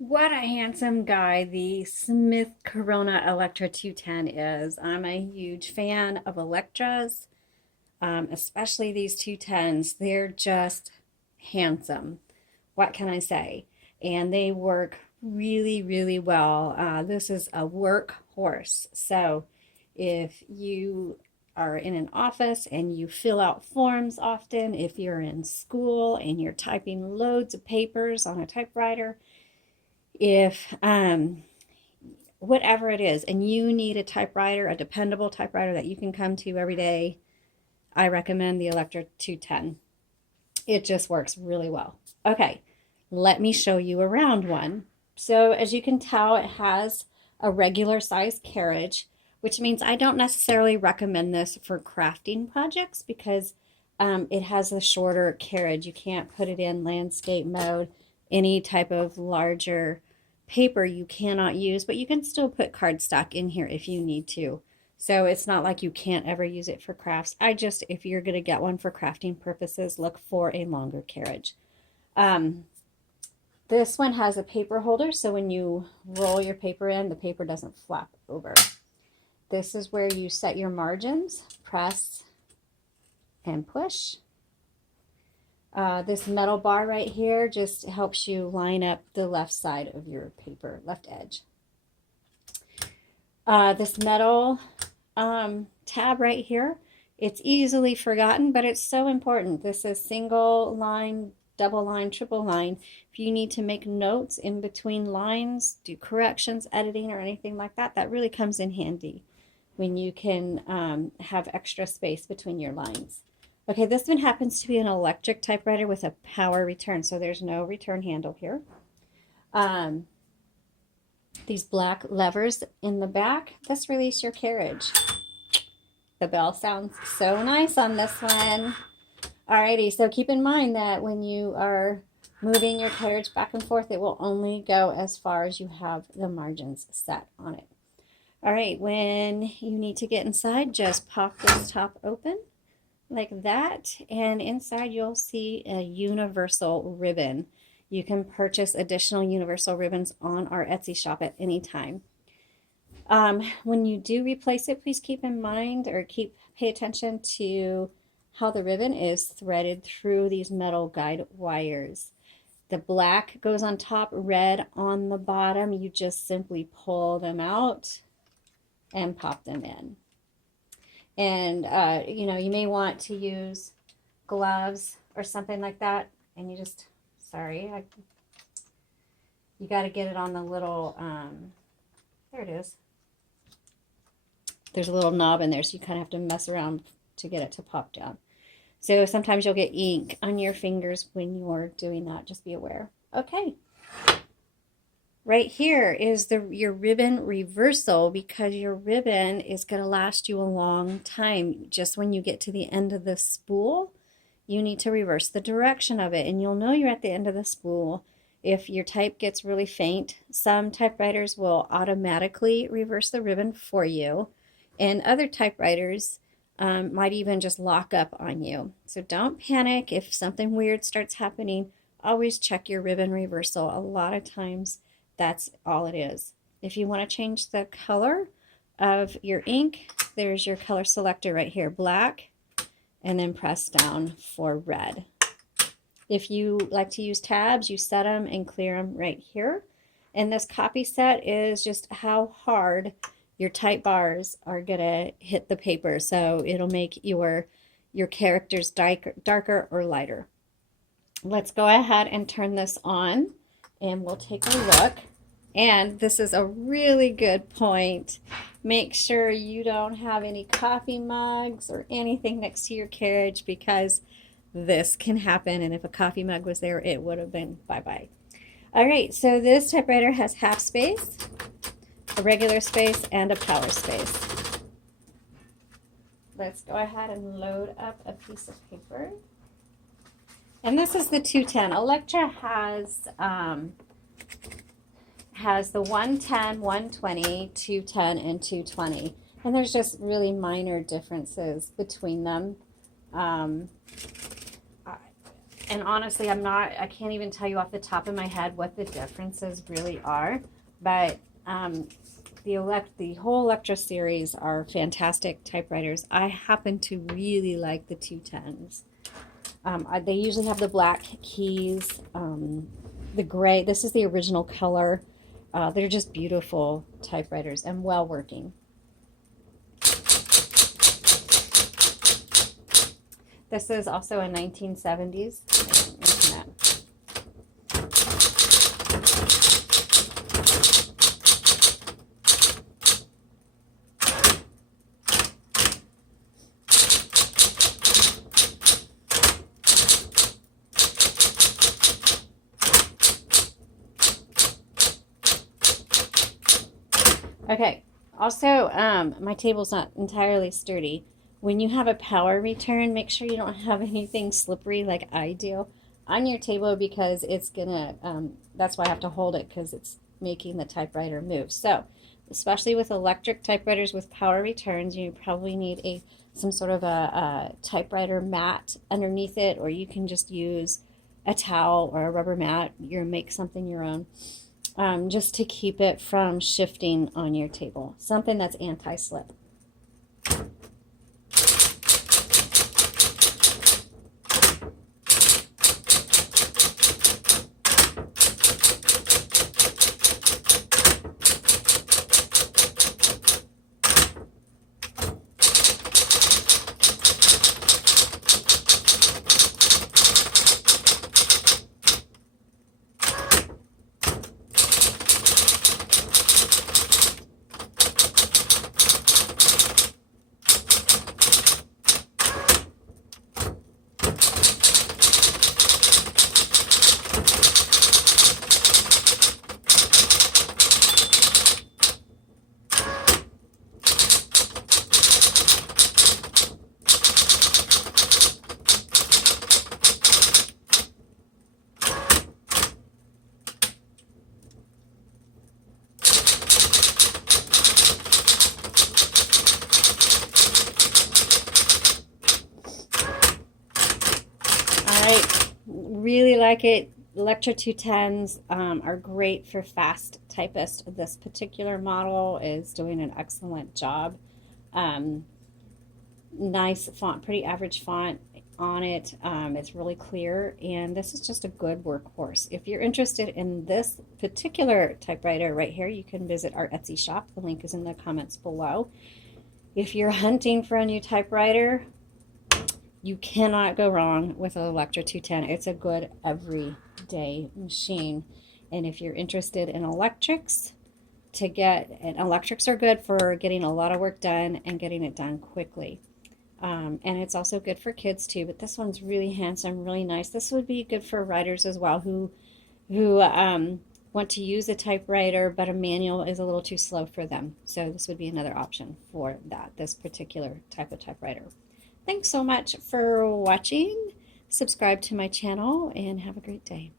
What a handsome guy the Smith Corona Electra 210 is. I'm a huge fan of Electras, especially these 210s. They're just handsome. What can I say? And they work really, really well. This is a workhorse. So if you are in an office and you fill out forms often, if you're in school and you're typing loads of papers on a typewriter, if whatever it is, and you need a typewriter, a dependable typewriter that you can come to every day, I recommend the Electra 210. It just works really well. Okay, let me show you around one. So as you can tell, it has a regular size carriage, which means I don't necessarily recommend this for crafting projects because it has a shorter carriage. You can't put it in landscape mode. Any type of larger paper you cannot use, but you can still put cardstock in here if you need to. So it's not like you can't ever use it for crafts. If you're going to get one for crafting purposes, look for a longer carriage. Um, this one has a paper holder, so when you roll your paper in, the paper doesn't flap over. This is where you set your margins, press and push. This metal bar right here just helps you line up the left side of your paper, left edge. This metal tab right here, it's easily forgotten, but it's so important. This is single line, double line, triple line. If you need to make notes in between lines, do corrections, editing, or anything like that, that really comes in handy when you can have extra space between your lines. Okay, this one happens to be an electric typewriter with a power return, so there's no return handle here. These black levers in the back, this release your carriage. The bell sounds so nice on this one. Alrighty, so keep in mind that when you are moving your carriage back and forth, it will only go as far as you have the margins set on it. All right, when you need to get inside, just pop this top open like that, and inside you'll see a universal ribbon. You can purchase additional universal ribbons on our Etsy shop at any time. When you do replace it, please keep in mind or pay attention to how the ribbon is threaded through these metal guide wires. The black goes on top, red on the bottom. You just simply pull them out and pop them in. And you may want to use gloves or something like that, and you just, you got to get it on the little, there it is. There's a little knob in there, so you kind of have to mess around to get it to pop down. So sometimes you'll get ink on your fingers when you're doing that. Just be aware. Okay. Right here is your ribbon reversal, because your ribbon is going to last you a long time. Just when you get to the end of the spool, you need to reverse the direction of it, and you'll know you're at the end of the spool if your type gets really faint. Some typewriters will automatically reverse the ribbon for you, and other typewriters might even just lock up on you. So don't panic if something weird starts happening. Always check your ribbon reversal. A lot of times that's all it is. If you want to change the color of your ink, there's your color selector right here, black, and then press down for red. If you like to use tabs, you set them and clear them right here. And this copy set is just how hard your type bars are gonna hit the paper, so it'll make your characters darker or lighter. Let's go ahead and turn this on, and we'll take a look. And this is a really good point. Make sure you don't have any coffee mugs or anything next to your carriage, because this can happen, and if a coffee mug was there, it would have been bye-bye. All right, so this typewriter has half space, a regular space, and a power space. Let's go ahead and load up a piece of paper. And this is the 210. Electra has the 110, 120, 210, and 220. And there's just really minor differences between them. And honestly, I can't even tell you off the top of my head what the differences really are, but the whole Electra series are fantastic typewriters. I happen to really like the 210s. They usually have the black keys, the gray. This is the original color. They're just beautiful typewriters and well working. This is also a 1970s. Okay, also, my table's not entirely sturdy. When you have a power return, make sure you don't have anything slippery like I do on your table, because it's gonna, that's why I have to hold it, because it's making the typewriter move. So, especially with electric typewriters with power returns, you probably need some sort of a typewriter mat underneath it, or you can just use a towel or a rubber mat. Make something your own. Just to keep it from shifting on your table. Something that's anti-slip. Really like it. Electra 210s are great for fast typists. This particular model is doing an excellent job. Nice font, pretty average font on it. It's really clear, and this is just a good workhorse. If you're interested in this particular typewriter right here, you can visit our Etsy shop. The link is in the comments below. If you're hunting for a new typewriter, you cannot go wrong with an Electra 210. It's a good everyday machine. And if you're interested in electrics, electrics are good for getting a lot of work done and getting it done quickly. And it's also good for kids too, but this one's really handsome, really nice. This would be good for writers as well who want to use a typewriter, but a manual is a little too slow for them. So this would be another option for this particular type of typewriter. Thanks so much for watching. Subscribe to my channel and have a great day.